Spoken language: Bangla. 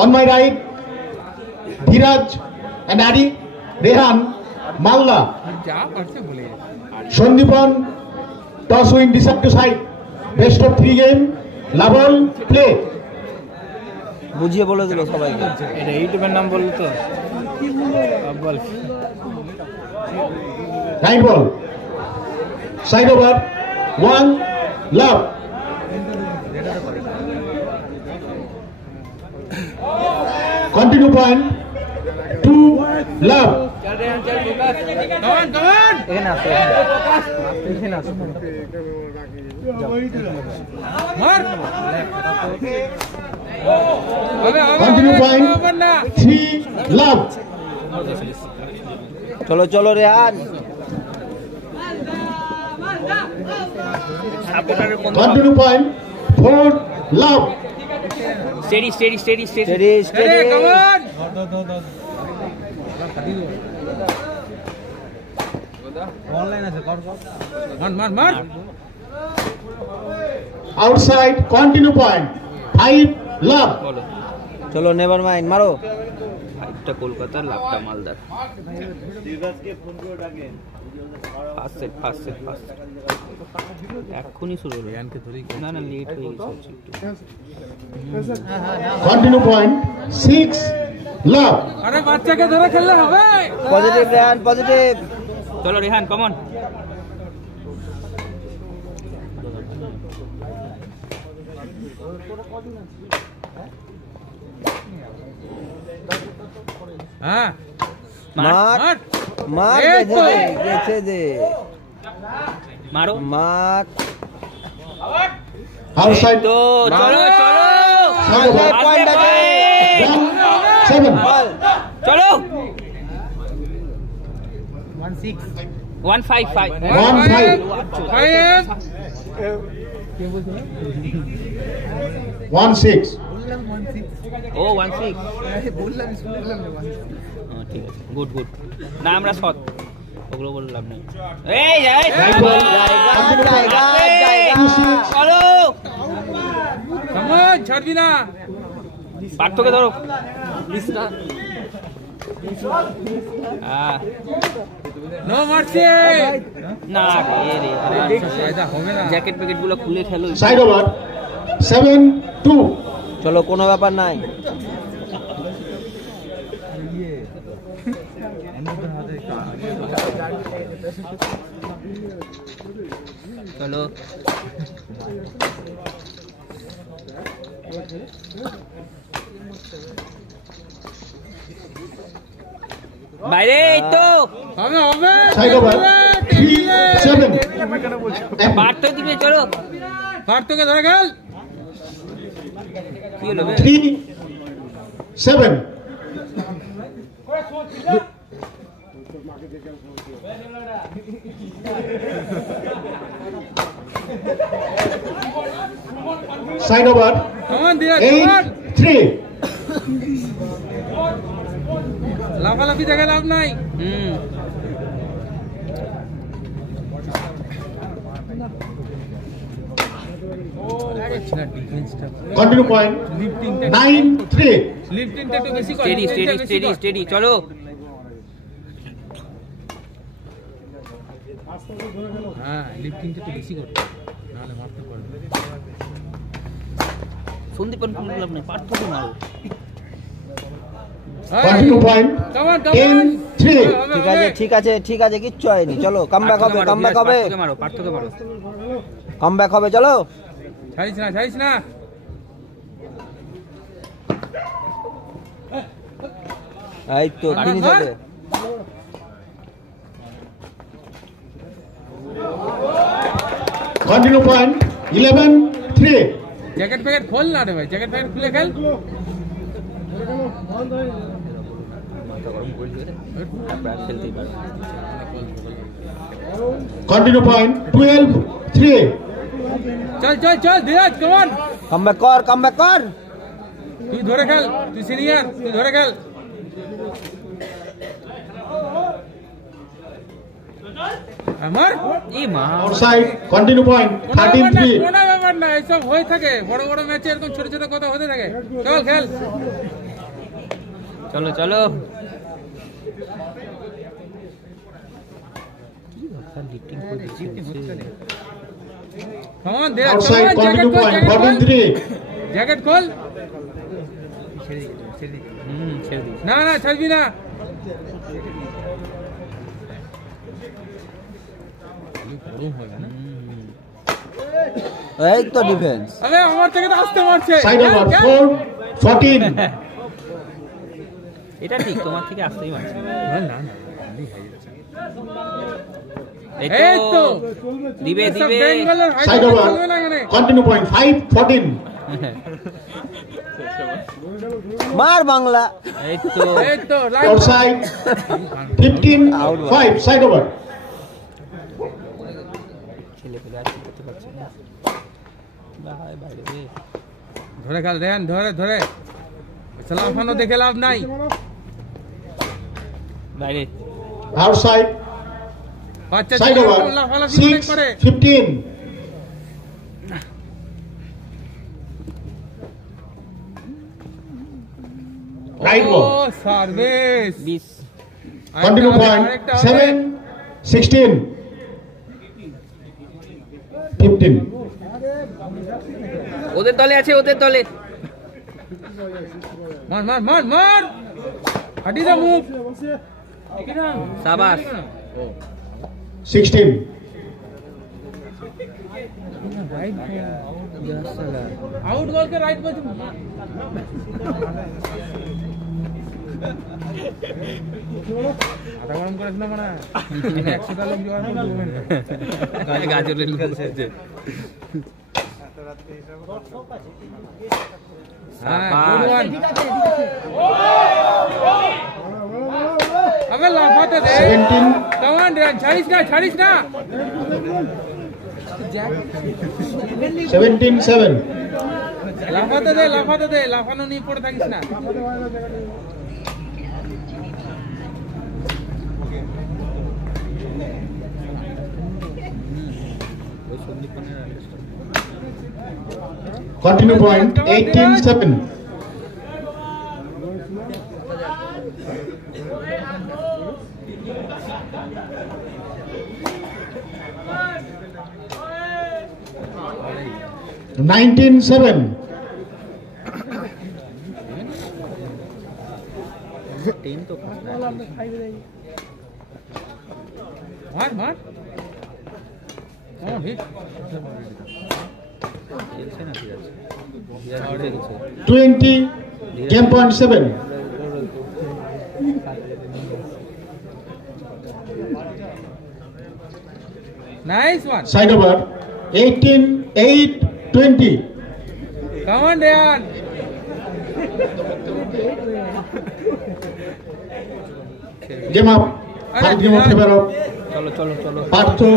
On my right, Dhiraj and Adi, Rehan, Malda, Sandipan, toss win decide to side. Best of 3 game, Labol, play. বুঝিয়ে বলে দিল সবাইকে। এটা ইউটিউবের নাম বললো তো। বল। Nine ball. Side over. 1 love. Continue point. 2 love. এখানে আসো। এখানে আসো। Continue point. 3 love. চলো চলো Rehan. Continue point. 4 love. Steady. Steady Come on. Online আছে কর। মান। Outside. Continue point. 5 love. চলো নেভার মাইন্ড মারো। একটা কলকাতার লাভটা মালদার ফার্স্ট সেট এক্ষুনি শুরু হলো না লেট হয়ে গেছে Continue point. 6 love. আরে বাচ্চাকে ধরে খেললে হবে। Positive Rehan positive. চলো রেহান কমন হ্যাঁ মার মার গেছে দে মারো মার। Outside. তো চলো Point again. 7. চলো 1-6 1-5 1-6. ও 1-6 ঠিক আছে গুড না আমরা সৎ ওগুলো বলে লাভ নেই এই চলো কমন ছাড়বি না। পার্থকে ধরো নো মারছে না হবে না। জ্যাকেট প্যাকেট গুলো খুলে খেলো Side over. 7-2. চলো কোনো ব্যাপার নাই। চলো বাইরে তো হবে Side over. 3-7. পার্থ দিবে চলো পার্থকে ধরে খেল। কি হলো 3-7. Side over. কমন দিয়া কমন 8-3. লাফালাফি দেখে লাভ নাই। Continue point. 9-3. লিফটিংটা একটু বেশি কর। স্টেডি চলো হ্যাঁ লিফটিংটা একটু বেশি কর নাহলে মারতে পারবে। সন্দীপন কোনো লাভ নেই পার্থকে মারো Continue point. কমন 10-3. ঠিক আছে কিচ্ছু হয়নি। চলো কামব্যাক হবে পার্থকে মারো কামব্যাক হবে চলো। ছাড়িস না এই তো ফিনিশ হবে। Continue point. 11-3. জ্যাকেট প্যাকেট খোল না রে ভাই, জ্যাকেট প্যাকেট খুলে খেল। Continue point. 12-3. চল ধীরাজ কমন কামব্যাক কর। তুই ধরে খেল, তুই সিনিয়র, তুই ধরে খেল। আমার Outside. Continue point. 13-3. কোনা ব্যাপার ব্যাপার না, এইসব হয়ে থাকে বড় বড় ম্যাচে, এরকম ছোট ছোট কথা হতে থাকে। চল খেল। চলো চলো। কমান দে, Outside, continue point. 14-3. জ্যাকেট খোল। ছেড়ে দিস। না না ছাড়বি না। এই তো ডিফেন্স। আরে আমার থেকে তো আসতে মারছে। Side over. 4-14. এটা ঠিক, তোমার থেকে আসতেই মারছে। না না এই এই তো দিবে দিবে। বেঙ্গলের Side হাইড্রোজেন over. চলবে না এখানে। Continue point. 5-14. মার বাংলা। এই তো এই তো লাইন। Outside. 15-5. Side over. ছেলে পেলে আর করতে পারছে না। ভাই বাইরে রে। ধরে খেল দেন, ধরে ধরে। লাফানো দেখে লাভ নাই। বাইরে। Outside. বাচ্চা Side ছেলে over. লাফালাফি অনেক করে। 6-15. Right ও ball. সার্ভিস। 20। Continue point. 7-16. 15. ওদের দলে আছে, ওদের দলে। মার মার মার মার। হাঁটি দা মুভ। সাবাস। 16. আউট গোল কে রাইট বাজু। আধা গরম করেছ না মানে 100টা লোক জোগাড় করে দেবেন। গাজরের খেলছে। হ্যাঁ গুড ওয়ান। আবে লাফাতে দে। 17. কমান রান, ছাড়িস না ছাড়িস না। 17-7. লাফাতে দে লাফাতে দে, লাফানো নিয়ে পড়ে থাকিস না। Continue point. 18-7. $19-7. মার মার। Hit. 20. Game point 7. Nice one. Side over. 18-8-20. Come on run. Game up. 5 game of favor of চলো চলো চলো। Partho